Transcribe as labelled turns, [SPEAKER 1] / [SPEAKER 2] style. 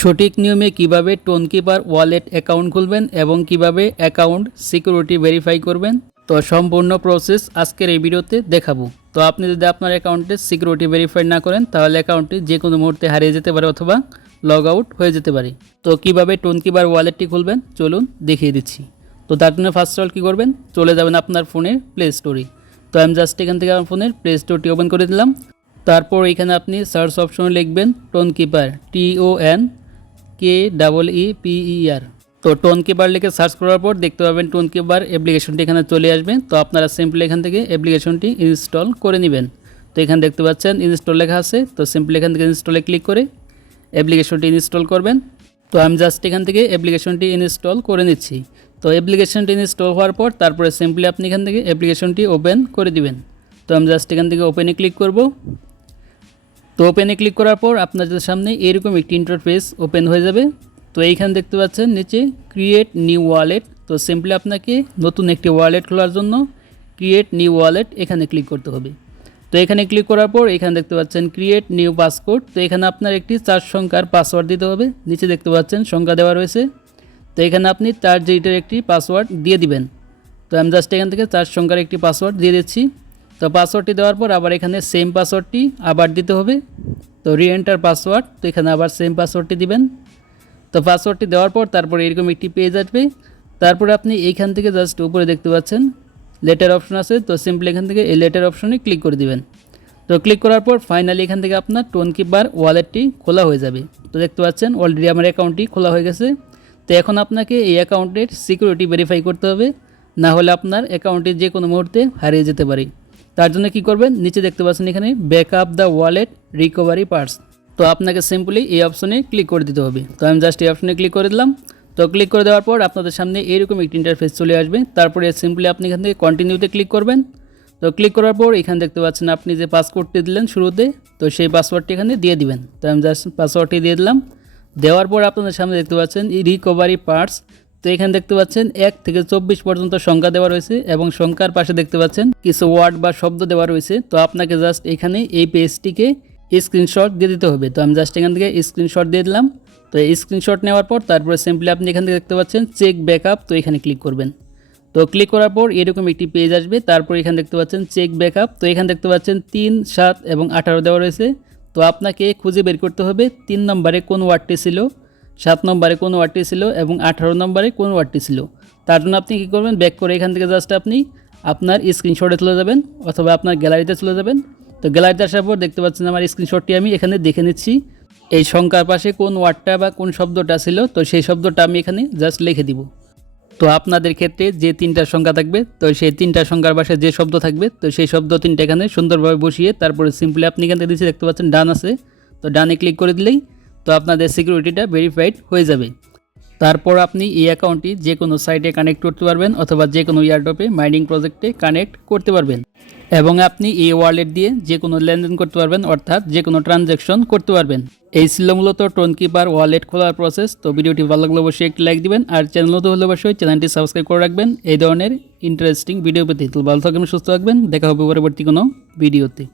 [SPEAKER 1] সঠিক নিয়মে কীভাবে টোন কিপার ওয়ালেট অ্যাকাউন্ট খুলবেন এবং কীভাবে অ্যাকাউন্ট সিকিউরিটি ভেরিফাই করবেন? তো সম্পূর্ণ প্রসেস আজকের এই ভিডিওতে দেখাবো। তো আপনি যদি আপনার অ্যাকাউন্টে সিকিউরিটি ভেরিফাই না করেন, তাহলে অ্যাকাউন্টটি যে কোনো মুহূর্তে হারিয়ে যেতে পারে অথবা লগ আউট হয়ে যেতে পারে। তো কীভাবে টোন কিপার ওয়ালেটটি খুলবেন? চলুন দেখিয়ে দিচ্ছি। তো তার জন্য ফার্স্ট অল কী করবেন? চলে যাবেন আপনার ফোনের প্লে স্টোরে তো আমি জাস্ট এখান থেকে আমার ফোনের প্লে স্টোরটি ওপেন করে দিলাম। তারপর এখানে আপনি সার্চ অপশনে লিখবেন Tonkeeper T O N K double E P E R তো টোন কিপার লিখে সার্চ করার পর দেখতে পাবেন টোন কিপার অ্যাপ্লিকেশনটি এখানে চলে আসবে। তো আপনারা সিম্পলি এখান থেকে অ্যাপ্লিকেশনটি ইনস্টল করে নেবেন। তো এখানে দেখতে পাচ্ছেন ইনস্টল লেখা আছে। তো সিম্পলি এখান থেকে ইনস্টলে ক্লিক করে অ্যাপ্লিকেশনটি ইনস্টল করবেন। তো আমি জাস্ট এখান থেকে অ্যাপ্লিকেশনটি ইনস্টল করে নিচ্ছি। তো অ্যাপ্লিকেশনটি ইনস্টল হওয়ার পর তারপরে সিম্পলি আপনি এখান থেকে অ্যাপ্লিকেশনটি ওপেন করে দিবেন। তো আমি জাস্ট এখান থেকে ওপেনে ক্লিক করব। তো ওপেনে ক্লিক করার পর আপনাদের সামনে এরকম একটি ইন্টারফেস ওপেন হয়ে যাবে। তো এইখানে দেখতে পাচ্ছেন নিচে ক্রিয়েট নিউ ওয়ালেট তো সিম্পলি আপনাকে নতুন একটি ওয়ালেট খোলার জন্য ক্রিয়েট নিউ ওয়ালেট এখানে ক্লিক করতে হবে। তো এখানে ক্লিক করার পর এখানে দেখতে পাচ্ছেন ক্রিয়েট নিউ পাসওয়ার্ড তো এখানে আপনার একটি চার সংখ্যার পাসওয়ার্ড দিতে হবে। নিচে দেখতে পাচ্ছেন সংখ্যা দেওয়া রয়েছে। তো এখানে আপনি চার ডিজিটের একটি পাসওয়ার্ড দিয়ে দিবেন। তো আমি জাস্ট এখান থেকে চার সংখ্যার একটি পাসওয়ার্ড দিয়ে দিচ্ছি। তো পাসওয়ার্ডটি দেওয়ার পর আবার এখানে সেম পাসওয়ার্ডটি আবার দিতে হবে। তো রি এন্টার পাসওয়ার্ড তো এখানে আবার সেম পাসওয়ার্ডটি দিবেন। তো পাসওয়ার্ডটি দেওয়ার পর তারপরে এরকম একটি পেজ আসবে। তারপরে আপনি এইখান থেকে জাস্ট উপরে দেখতে পাচ্ছেন লেটার অপশন আছে। তো সিম্পলি এখান থেকে এই লেটার অপশনে ক্লিক করে দিবেন। তো ক্লিক করার পর ফাইনালি এখান থেকে আপনার টোন কিপার ওয়ালেটটি খোলা হয়ে যাবে। তো দেখতে পাচ্ছেন অলরেডি আমার অ্যাকাউন্টটি খোলা হয়ে গেছে। তো এখন আপনাকে এই অ্যাকাউন্টের সিকিউরিটি ভেরিফাই করতে হবে। না হলে আপনার অ্যাকাউন্টটি যে কোনো মুহূর্তে হারিয়ে যেতে পারে। তার জন্য কি করবেন? নিচে দেখতে পাচ্ছেন এখানে back up the wallet recovery parts তো আপনাকে সিম্পলি এই অপশনে ক্লিক করে দিতে হবে। তো আমি জাস্ট এই অপশনে ক্লিক করে দিলাম। তো ক্লিক করে দেওয়ার পর আপনাদের সামনে এইরকম একটি ইন্টারফেস চলে আসবে। তারপরে সিম্পলি আপনি এখান থেকে কন্টিনিউতে ক্লিক করবেন। তো ক্লিক করার পর এখানে দেখতে পাচ্ছেন আপনি যে পাসওয়ার্ডটি দিলেন শুরুতে, তো সেই পাসওয়ার্ডটি এখানে দিয়ে দিবেন। তো আমি জাস্ট পাসওয়ার্ডটি দিয়ে দিলাম। দেওয়ার পর আপনাদের সামনে দেখতে পাচ্ছেন রিকভারি পার্টস তো এখানে দেখতে পাচ্ছেন এক থেকে চব্বিশ পর্যন্ত সংখ্যা দেওয়া রয়েছে এবং সংখ্যার পাশে দেখতে পাচ্ছেন কিছু ওয়ার্ড বা শব্দ দেওয়া রয়েছে। তো আপনাকে জাস্ট এখানে এই পেজটিকে স্ক্রিনশট দিয়ে দিতে হবে। তো আমি জাস্ট এখান থেকে স্ক্রিনশট দিয়ে দিলাম। তো এই স্ক্রিনশট নেওয়ার পর তারপরে সিম্পলি আপনি এখান থেকে দেখতে পাচ্ছেন চেক ব্যাকআপ তো এখানে ক্লিক করবেন। তো ক্লিক করার পর এরকম একটি পেজ আসবে। তারপর এখানে দেখতে পাচ্ছেন চেক ব্যাকআপ তো এখানে দেখতে পাচ্ছেন তিন, সাত এবং আঠারো দেওয়া রয়েছে। তো আপনাকে খুঁজে বের করতে হবে তিন নম্বরে কোন ওয়ার্ডটি ছিল। সাত নম্বরে কোন ওয়ার্ডটি ছিল এবং আঠারো নম্বরে কোন ওয়ার্ডটি ছিল? তার জন্য আপনি কী করবেন? ব্যাক করে এখান থেকে জাস্ট আপনি আপনার স্ক্রিনশটে চলে যাবেন অথবা আপনার গ্যালারিতে চলে যাবেন। তো গ্যালারিতে আসার পর দেখতে পাচ্ছেন আমার স্ক্রিনশটটি আমি এখানে দেখে নিচ্ছি। এই সংখ্যার পাশে কোন ওয়ার্ডটা বা কোন শব্দটা ছিল? তো সেই শব্দটা আমি এখানে জাস্ট লিখে দিব। তো আপনাদের ক্ষেত্রে যে তিনটা সংখ্যা থাকবে, তো সেই তিনটা সংখ্যার পাশে যে শব্দ থাকবে, তো সেই শব্দ তিনটা এখানে সুন্দরভাবে বসিয়ে তারপরে সিম্পলি আপনি এখান থেকে দিচ্ছি দেখতে পাচ্ছেন ডান আছে। তো ডানে ক্লিক করে দিলেই তো আপনাদের সিকিউরিটিটা ভেরিফাইড হয়ে যাবে। তারপর আপনি এই অ্যাকাউন্টটি যে কোনো সাইটে কানেক্ট করতে পারবেন অথবা যে কোনো ইয়ারডপে মাইনিং প্রজেক্টে কানেক্ট করতে পারবেন। এবং আপনি এই ওয়ালেট দিয়ে যে কোনো লেনদেন করতে পারবেন, অর্থাৎ যে কোনো ট্রানজ্যাকশন করতে পারবেন। এই ছিল মূলত টোন কিপার ওয়ালেট খোলার প্রসেস তো ভিডিওটি ভালো লাগলে অবশ্যই একটি লাইক দিবেন, আর চ্যানেল নতুন হলে অবশ্যই চ্যানেলটি সাবস্ক্রাইব করে রাখবেন। এই ধরনের ইন্টারেস্টিং ভিডিও পেতে। তো ভালো থাকবেন, সুস্থ থাকবেন। দেখা হবে পরবর্তী কোনো ভিডিওতে